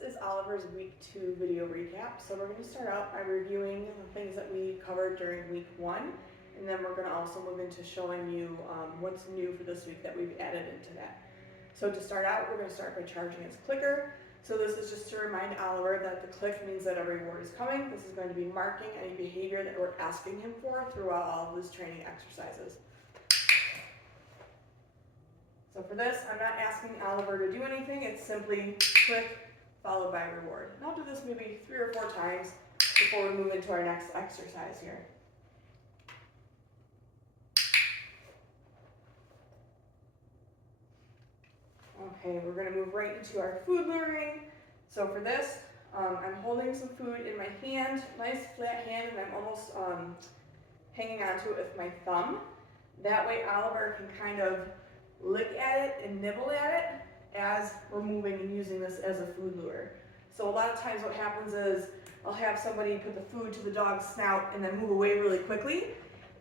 This is Oliver's week 2 video recap. So we're going to start out by reviewing the things that we covered during week 1, and then we're going to also move into showing you what's new for this week that we've added into that. So to start out, we're going to start by charging his clicker. So this is just to remind Oliver that the click means that a reward is coming. This is going to be marking any behavior that we're asking him for throughout all of his training exercises. So for this, I'm not asking Oliver to do anything. It's simply click followed by reward. And I'll do this maybe 3 or 4 times before we move into our next exercise here. Okay, we're going to move right into our food luring. So for this, I'm holding some food in my hand, nice flat hand, and I'm almost hanging onto it with my thumb. That way Oliver can kind of lick at it and nibble at it as we're moving and using this as a food lure. So a lot of times what happens is I'll have somebody put the food to the dog's snout and then move away really quickly.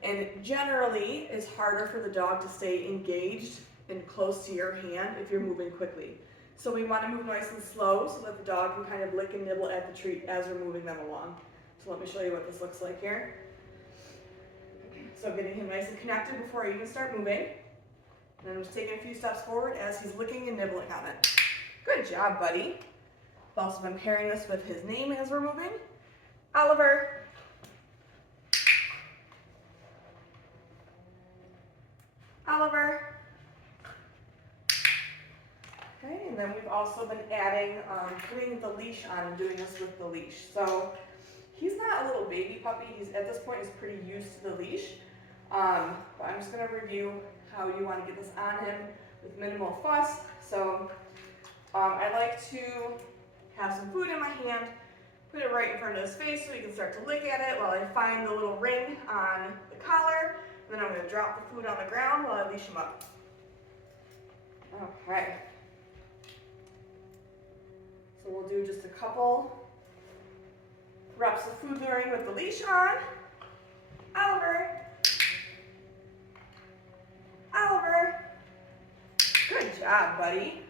And generally it's harder for the dog to stay engaged and close to your hand if you're moving quickly. So we want to move nice and slow so that the dog can kind of lick and nibble at the treat as we're moving them along. So let me show you what this looks like here. So getting him nice and connected before I even start moving. And then I'm just taking a few steps forward as he's licking and nibbling on it. Good job, buddy. I've also been pairing this with his name as we're moving. Oliver. Oliver. Okay, and then we've also been adding, putting the leash on and doing this with the leash. So he's not a little baby puppy. He's at this point is pretty used to the leash. But I'm just going to review how you want to get this on him with minimal fuss. So I like to have some food in my hand, put it right in front of his face so he can start to lick at it while I find the little ring on the collar. And then I'm going to drop the food on the ground while I leash him up. Okay. So we'll do just a couple reps of food luring with the leash on. Oliver. Oliver. Good job, buddy.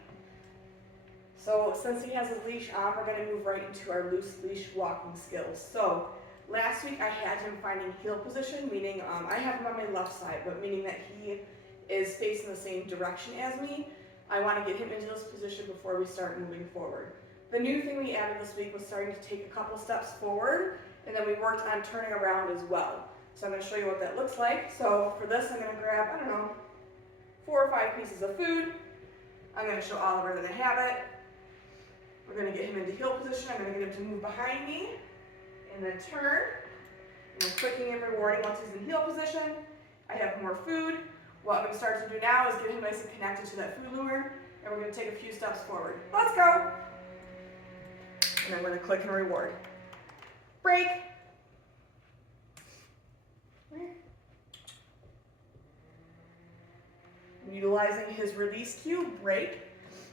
So since he has his leash on, we're going to move right into our loose leash walking skills. So last week I had him finding heel position, meaning I have him on my left side, but meaning that he is facing the same direction as me. I want to get him into this position before we start moving forward. The new thing we added this week was starting to take a couple steps forward, and then we worked on turning around as well. So I'm going to show you what that looks like. So for this, I'm going to grab, 4 or 5 pieces of food. I'm going to show Oliver that I have it. We're going to get him into heel position. I'm going to get him to move behind me and then turn. And I'm clicking and rewarding once he's in heel position. I have more food. What I'm going to start to do now is get him nice and connected to that food lure, and we're going to take a few steps forward. Let's go! And I'm going to click and reward. Break. I'm utilizing his release cue, break,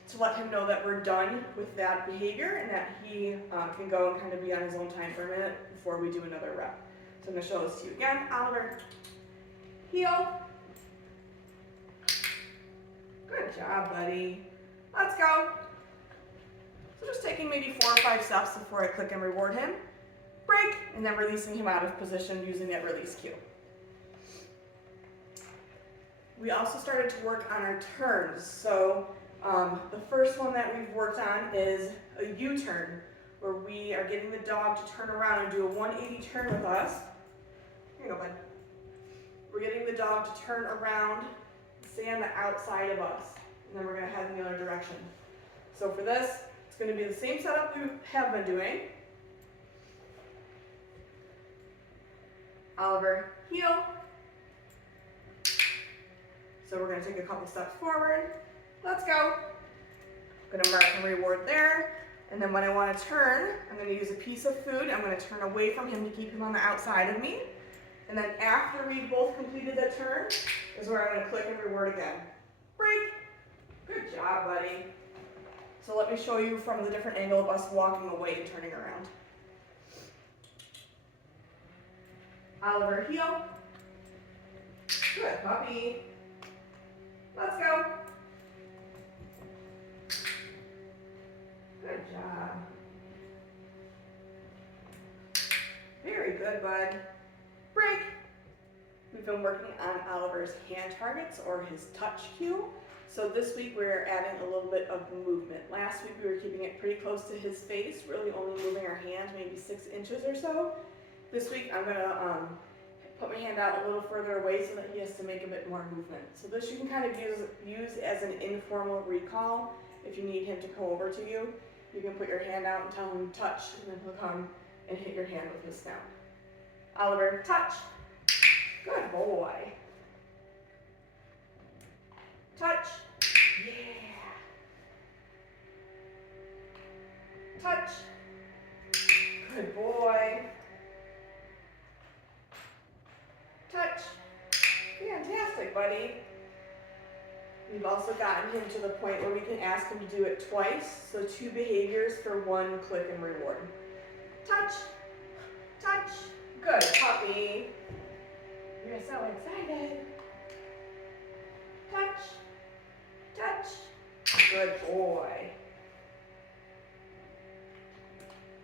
to let him know that we're done with that behavior and that he can go and kind of be on his own time for a minute before we do another rep. So I'm going to show this to you again. Oliver, heel. Good job, buddy. Let's go. So just taking maybe 4 or 5 steps before I click and reward him. Break, and then releasing him out of position using that release cue. We also started to work on our turns. So the first one that we've worked on is a U-turn, where we are getting the dog to turn around and do a 180 turn with us. Here you go, bud. We're getting the dog to turn around, stay on the outside of us, and then we're going to head in the other direction. So for this, it's going to be the same setup we have been doing. Oliver, heel. So we're going to take a couple steps forward. Let's go. I'm going to mark and reward there. And then when I want to turn, I'm going to use a piece of food. I'm going to turn away from him to keep him on the outside of me. And then after we've both completed that turn is where I'm going to click and reward again. Break. Good job, buddy. So let me show you from the different angle of us walking away and turning around. Oliver, heel. Good puppy. Let's go. Good job. Very good, bud. Break. We've been working on Oliver's hand targets or his touch cue. So this week we're adding a little bit of movement. Last week we were keeping it pretty close to his face, really only moving our hands maybe 6 inches or so. This week I'm gonna put my hand out a little further away so that he has to make a bit more movement. So this you can kind of use as an informal recall. If you need him to come over to you, you can put your hand out and tell him touch, and then he'll come and hit your hand with his snout. Oliver, touch. Good boy. Touch. Yeah. Touch. Good boy. Touch. Fantastic, buddy. We've also gotten him to the point where we can ask him to do it twice, so 2 behaviors for 1 click and reward. Touch. Touch. Good puppy. You're so excited. Touch. Touch. Good boy.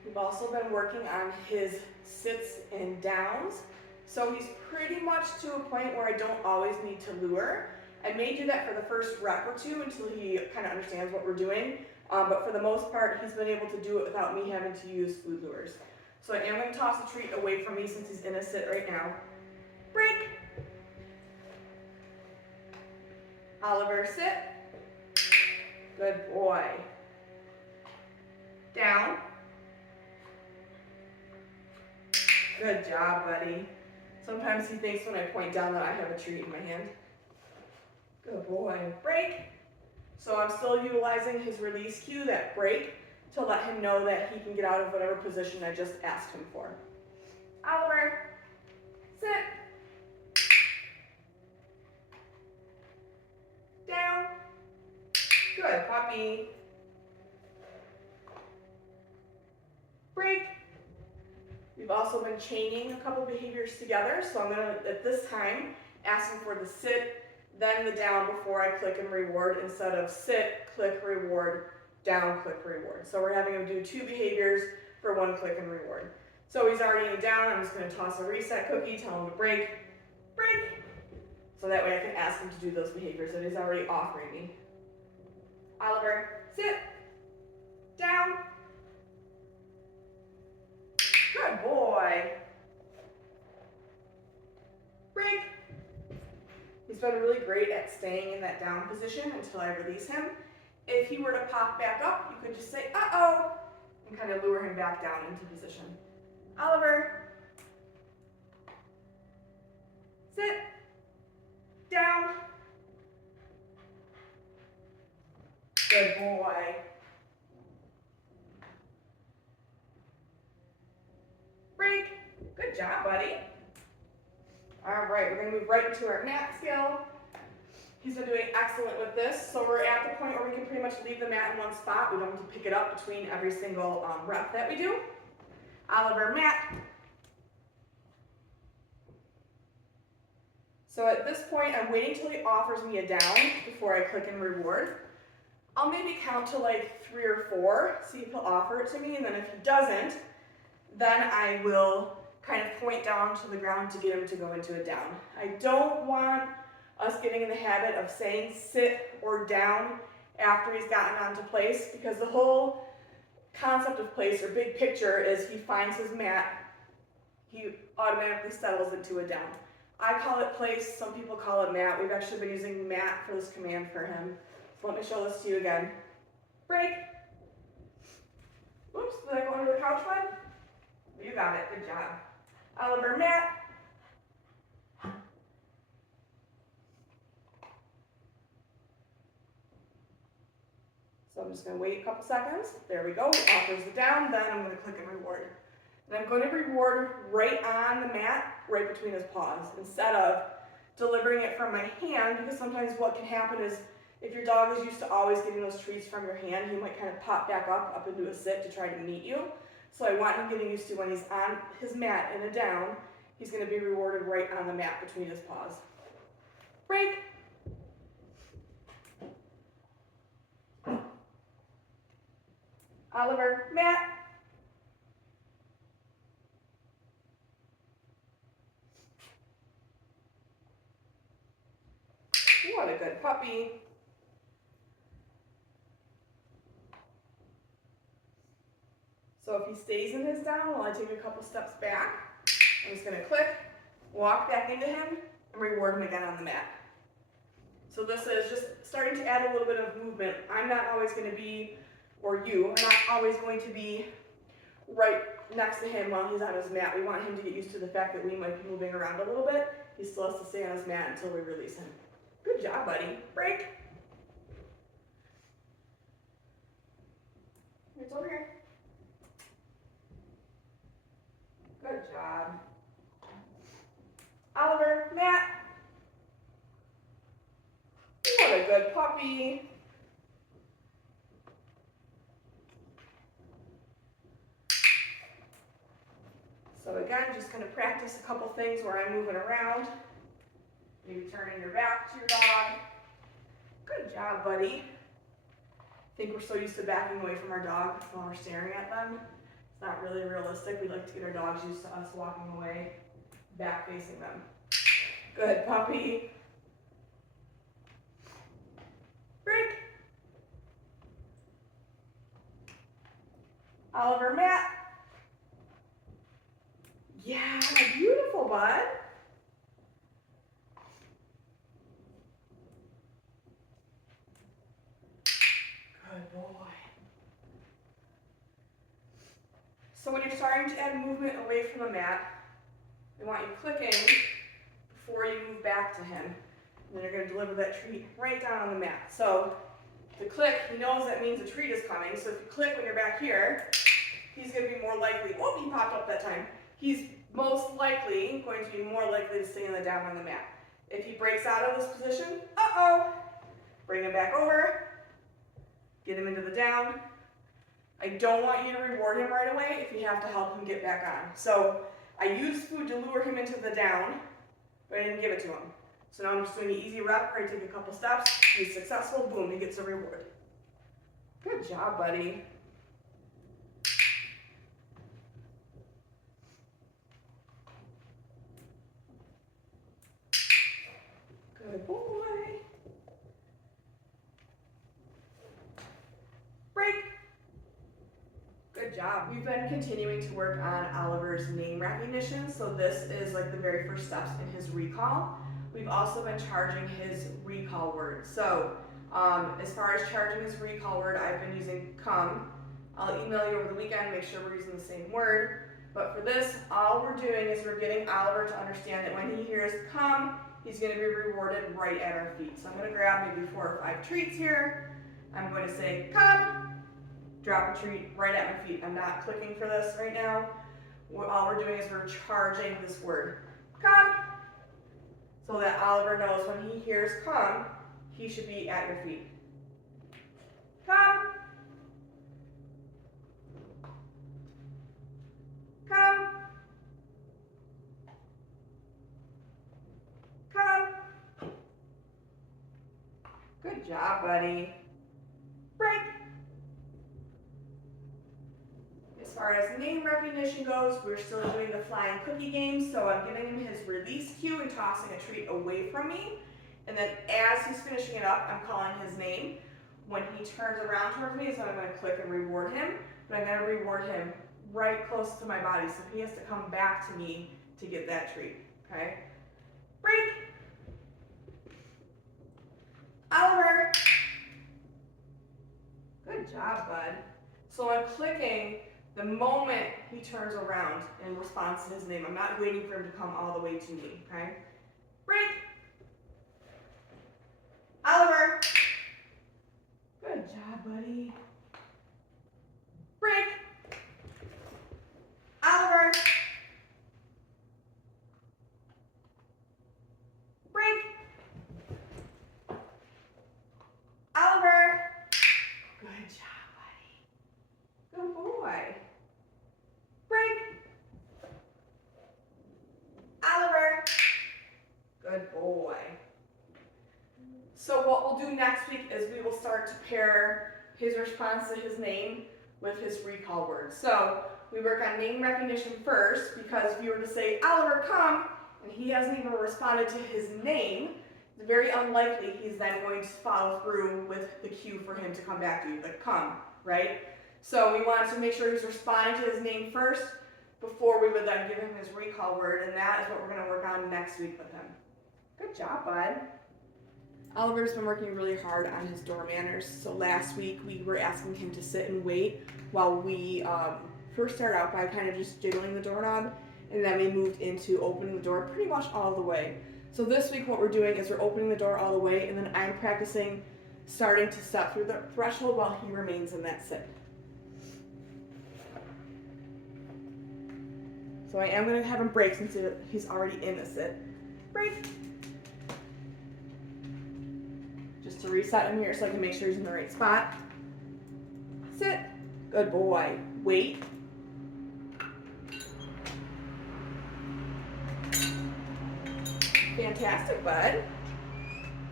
We've also been working on his sits and downs. So he's pretty much to a point where I don't always need to lure. I may do that for the first rep or 2 until he kind of understands what we're doing. But for the most part, he's been able to do it without me having to use food lures. So I am going to toss a treat away from me since he's in a sit right now. Break. Oliver, sit. Good boy. Down. Good job, buddy. Sometimes he thinks when I point down that I have a treat in my hand. Good boy. Break. So I'm still utilizing his release cue, that break, to let him know that he can get out of whatever position I just asked him for. Oliver, sit. Down. Good puppy. Break. We've also been chaining a couple behaviors together, so I'm gonna, at this time, ask him for the sit, then the down before I click and reward, instead of sit, click, reward, down, click, reward. So we're having him do 2 behaviors for 1 click and reward. So he's already in down, I'm just gonna toss a reset cookie, tell him to break, break. So that way I can ask him to do those behaviors that he's already offering me. Oliver, sit, down. Good boy. Break. He's been really great at staying in that down position until I release him. If he were to pop back up, you could just say, uh-oh, and kind of lure him back down into position. Oliver, sit, down. Good boy. Break. Good job, buddy. All right, we're gonna move right into our mat skill. He's been doing excellent with this, so we're at the point where we can pretty much leave the mat in one spot. We don't have to pick it up between every single rep that we do. Oliver, mat. So at this point, I'm waiting till he offers me a down before I click and reward. I'll maybe count to like 3 or 4, see if he'll offer it to me, and then if he doesn't, then I will kind of point down to the ground to get him to go into a down. I don't want us getting in the habit of saying sit or down after he's gotten onto place, because the whole concept of place or big picture is he finds his mat, he automatically settles into a down. I call it place, some people call it mat. We've actually been using mat for this command for him. So let me show this to you again. Break. Oops, did I go under the couch, bud? You got it, good job. Oliver, mat. So I'm just going to wait a couple seconds. There we go. He offers the down. Then I'm going to click and reward. And I'm going to reward right on the mat, right between his paws, instead of delivering it from my hand, because sometimes what can happen is if your dog is used to always getting those treats from your hand, he might kind of pop back up into a sit to try to meet you. So I want him getting used to when he's on his mat in a down, he's going to be rewarded right on the mat between his paws. Break. Oliver, Matt. What a good puppy. So if he stays in his down while I take a couple steps back, I'm just going to click, walk back into him, and reward him again on the mat. So this is just starting to add a little bit of movement. I'm not always going to be, or you are not always going to be right next to him while he's on his mat. We want him to get used to the fact that we might be moving around a little bit. He still has to stay on his mat until we release him. Good job, buddy. Break. It's over here. Good job. Oliver, Matt. What a good puppy. So again, just going to practice a couple things where I'm moving around. Maybe turning your back to your dog. Good job, buddy. I think we're so used to backing away from our dog while we're staring at them. It's not really realistic. We like to get our dogs used to us walking away, back facing them. Good puppy. Break. Oliver, Matt. Yeah, beautiful, bud. Good boy. So when you're starting to add movement away from the mat, we want you clicking before you move back to him. And then you're going to deliver that treat right down on the mat. So the click, he knows that means a treat is coming. So if you click when you're back here, he's going to be more likely, oh, he popped up that time. He's most likely going to be more likely to stay in the down on the mat. If he breaks out of this position, bring him back over, get him into the down. I don't want you to reward him right away if you have to help him get back on. So I used food to lure him into the down, but I didn't give it to him. So now I'm just doing an easy rep where I take a couple steps, he's successful, boom, he gets a reward. Good job, buddy. Good boy. Break. Good job. We've been continuing to work on Oliver's name recognition. So this is like the very first steps in his recall. We've also been charging his recall word. So as far as charging his recall word, I've been using come. I'll email you over the weekend, make sure we're using the same word. But for this, all we're doing is we're getting Oliver to understand that when he hears come, he's going to be rewarded right at our feet. So I'm going to grab maybe 4 or 5 treats here. I'm going to say come, drop a treat right at my feet. I'm not clicking for this right now. All we're doing is we're charging this word, come, so that Oliver knows when he hears come, he should be at your feet. Come. Come. Come. Good job, buddy. Break. As far as name recognition goes, we're still doing the flying cookie game, so I'm giving him his release cue and tossing a treat away from me. And then as he's finishing it up, I'm calling his name. When he turns around towards me, so I'm going to click and reward him, but I'm going to reward him right close to my body, so he has to come back to me to get that treat, okay? Break. Oliver. Good job, bud. So I'm clicking the moment he turns around in response to his name. I'm not waiting for him to come all the way to me, okay? Break. Oliver. Good job, buddy. Break. Oliver. Break. Oliver. Good job, buddy. Good boy. Break. Oliver. Good boy. So what we'll do next week is we will start to pair his response to his name with his recall word. So we work on name recognition first, because if you were to say, Oliver, come, and he hasn't even responded to his name, it's very unlikely he's then going to follow through with the cue for him to come back to you, like come, right? So we want to make sure he's responding to his name first before we would then give him his recall word, and that is what we're going to work on next week with him. Good job, bud. Oliver's been working really hard on his door manners. So last week we were asking him to sit and wait while we first started out by kind of just jiggling the doorknob, and then we moved into opening the door pretty much all the way. So this week what we're doing is we're opening the door all the way, and then I'm practicing starting to step through the threshold while he remains in that sit. So I am going to have him break since he's already in the sit. Break. Just to reset him here so I can make sure he's in the right spot. Sit. Good boy. Wait. Fantastic, bud.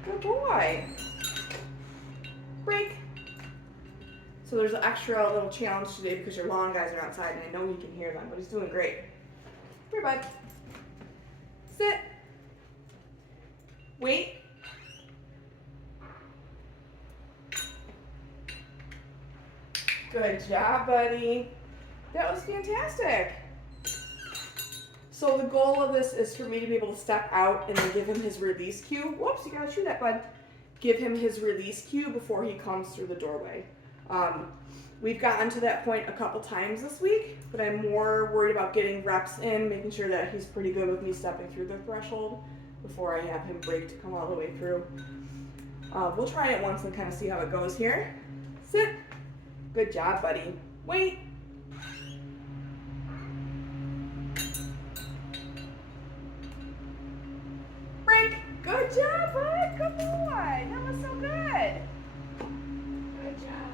Good boy. Break. So there's an extra little challenge today because your lawn guys are outside and I know he can hear them, but he's doing great. Here, bud. Sit. Wait. Good job, buddy. That was fantastic. So the goal of this is for me to be able to step out and then give him his release cue. Whoops, you gotta chew that, bud. Give him his release cue before he comes through the doorway. We've gotten to that point a couple times this week, but I'm more worried about getting reps in, making sure that he's pretty good with me stepping through the threshold before I have him break to come all the way through. We'll try it once and kind of see how it goes here. Sit. Good job, buddy. Wait. Break. Good job, bud. Good boy. That was so good. Good job.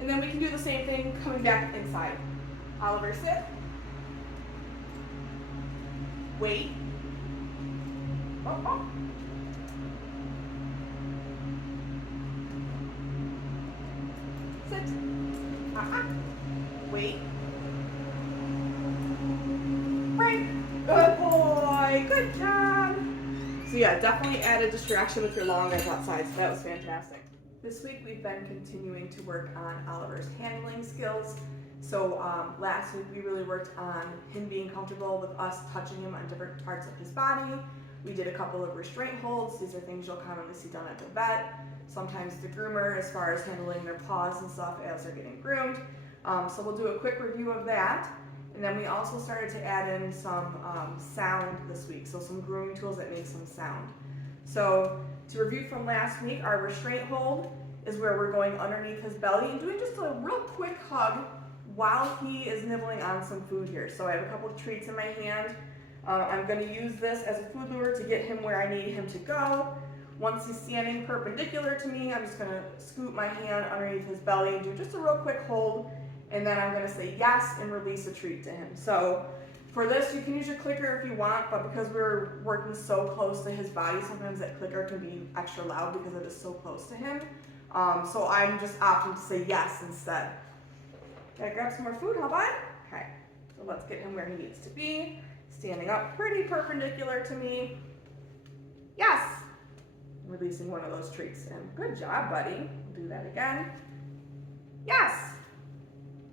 And then we can do the same thing coming back inside. Oliver, sit. Wait. Oh, oh. Sit. Wait. Break. Good boy. Good job. So yeah, definitely add a distraction with your long guys outside, so that was fantastic. This week we've been continuing to work on Oliver's handling skills. So last week we really worked on him being comfortable with us touching him on different parts of his body. We did a couple of restraint holds. These are things you'll commonly see done at the vet. Sometimes the groomer, as far as handling their paws and stuff as they're getting groomed. So we'll do a quick review of that. And then we also started to add in some sound this week, so some grooming tools that make some sound. So to review from last week, our restraint hold is where we're going underneath his belly and doing just a real quick hug while he is nibbling on some food here. So I have a couple of treats in my hand. I'm going to use this as a food lure to get him where I need him to go. Once he's standing perpendicular to me, I'm just going to scoop my hand underneath his belly and do just a real quick hold. And then I'm going to say yes and release a treat to him. So for this, you can use your clicker if you want, but because we're working so close to his body, sometimes that clicker can be extra loud because it is so close to him. So I'm just opting to say yes instead. Can I grab some more food? How about? Okay, so let's get him where he needs to be. Standing up pretty perpendicular to me. Yes! Releasing one of those treats to him. Good job, buddy. We'll do that again. Yes!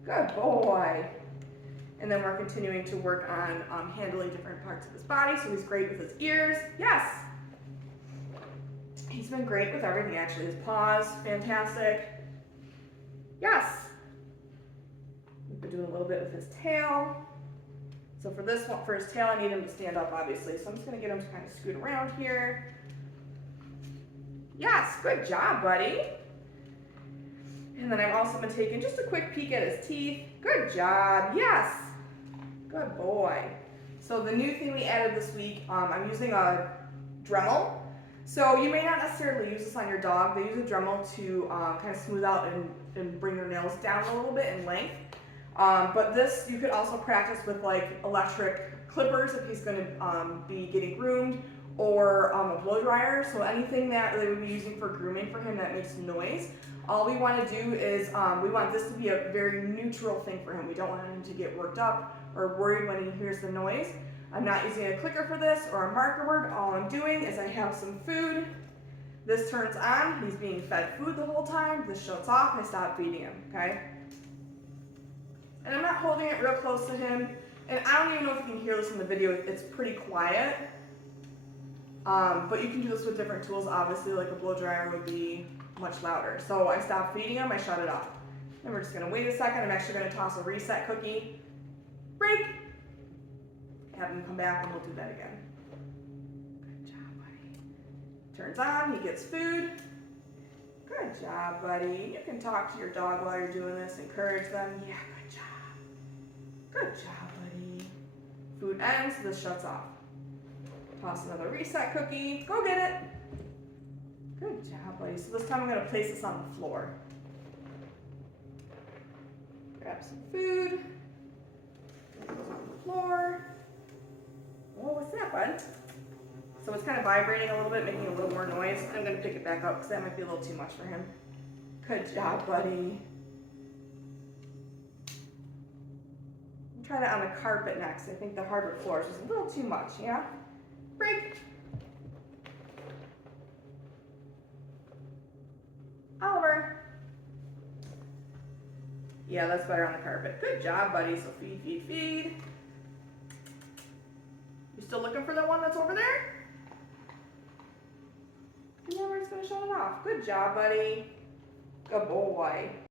Good boy. And then we're continuing to work on handling different parts of his body. So he's great with his ears. Yes. He's been great with everything actually. His paws, fantastic. Yes. We've been doing a little bit with his tail. So for this one, for his tail, I need him to stand up obviously. So I'm just gonna get him to kind of scoot around here. Yes, good job, buddy. And then I've also been taking just a quick peek at his teeth. Good job, yes. Good boy. So the new thing we added this week, I'm using a Dremel. So you may not necessarily use this on your dog. They use a Dremel to kind of smooth out and bring their nails down a little bit in length. But this, you could also practice with like electric clippers if he's gonna be getting groomed, or a blow dryer. So anything that they would be using for grooming for him that makes noise. All we want to do is we want this to be a very neutral thing for him. We don't want him to get worked up or worried when he hears the noise. I'm not using a clicker for this or a marker word. All I'm doing is I have some food. This turns on. He's being fed food the whole time. This shuts off. I stop feeding him, okay? And I'm not holding it real close to him. And I don't even know if you can hear this in the video. It's pretty quiet. But you can do this with different tools. Obviously, like a blow dryer would be much louder. So I stop feeding him. I shut it off. And we're just going to wait a second. I'm actually going to toss a reset cookie. Break. Have him come back and we'll do that again. Good job, buddy. Turns on, he gets food. Good job, buddy. You can talk to your dog while you're doing this, encourage them. Yeah, good job. Good job, buddy. Food ends, this shuts off. Toss another reset cookie. Go get it. Good job, buddy. So this time I'm going to place this on the floor. Grab some food. It goes on the floor. Whoa, what's that, bud? So it's kind of vibrating a little bit, making a little more noise. I'm going to pick it back up because that might be a little too much for him. Good job, buddy. Try that on the carpet next. I think the hardwood floor is just a little too much, yeah? Break. Oliver. Yeah, that's better on the carpet. Good job, buddy. So feed, feed, feed. You still looking for the one that's over there? Yeah, we're just going to shut it off. Good job, buddy. Good boy.